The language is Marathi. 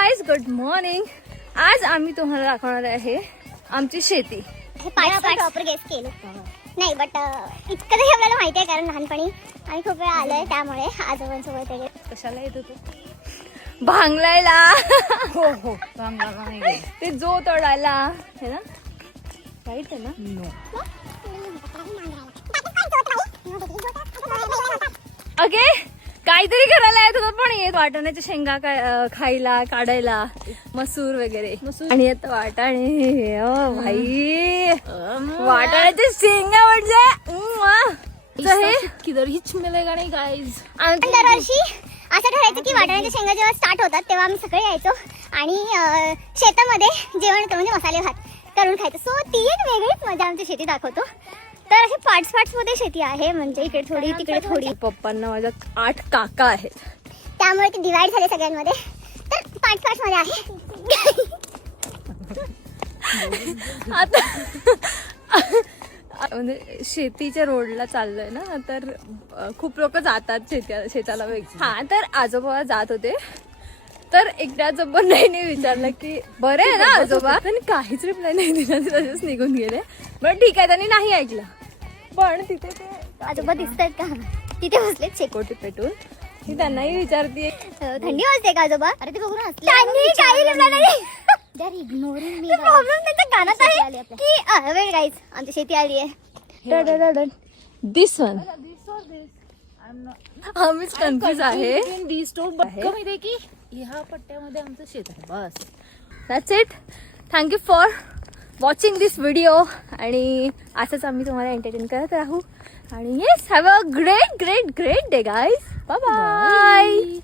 Guys, good morning. आज आम्ही तुम्हाला दाखवणार आहे आमची शेती. प्रॉपर गेस केलं नाही, बट इतकं तरी आपल्याला माहिती आहे कारण लहानपणी आम्ही खूप वेळा आलोय, त्यामुळे आजोबांसोबत वगैरे. कशाला येत होतो? भांगलायला. हो हो, भांगलायला नाही गेलो. ते जो तोडायला है ना, राईट आहे ना. ओके, काहीतरी करायला येत होतं, पण येत वाटाण्याच्या शेंगा खायला काढायला, मसूर वगैरे. आणि आता वाटाणे. ओ भाई, वाटाण्याच्या शेंगा म्हणजे हे किधर हिच मिलेगा नाही गाइस. दरवर्षी असं ठरायचं की वाटाण्याच्या शेंगा जेव्हा स्टार्ट होतात तेव्हा आम्ही सगळे यायचो आणि शेतामध्ये जेवण होतं, म्हणजे मसाले भात करून खायचं. सो ती एक वेगळीच मजा आमची शेती दाखवतो. तर असे पार्ट्स मध्ये शेती आहे, म्हणजे इकडे थोडी तिकडे थोडी. पप्पांना माझ्या 8 काका आहेत, त्यामुळे ते डिवाइड झाले सगळ्यांमध्ये. तर पार्ट्स मध्ये आहे. आता म्हणजे शेतीच्या रोडला चाललोय ना, तर खूप लोक जातात शेताला. हा, तर आजोबा जात होते, तर एकदा आजोबा नाही विचारलं की बरे आहे ना आजोबा, त्यांनी काहीच रिप्लाय नाही दिला, ते तसेच निघून गेले. बरं ठीक आहे, त्यांनी नाही ऐकलं. पण तिथे ते आजोबा दिसतात का? तिथे बसलेत शेकोटी पेटून. ती त्यांनाही विचारते, थंडी वाजते का आजोबा? अरे ते बघून हसले. काही रिप्लाय नाही. इग्नोरिंग मी. प्रॉब्लेम त्यांच्या कानात आहे की वेळ गाईज आमची शेती आली आहे. दिस वन. आम्हीच कन्फ्युज आहे. कमी दे की ह्या पट्ट्यामध्ये आमचं शेत आहे बस. That's it. Thank you for watching this video. आणि असंच आम्ही तुम्हाला एंटरटेन करत राहू. आणि yes, have a great great great day guys. Bye bye.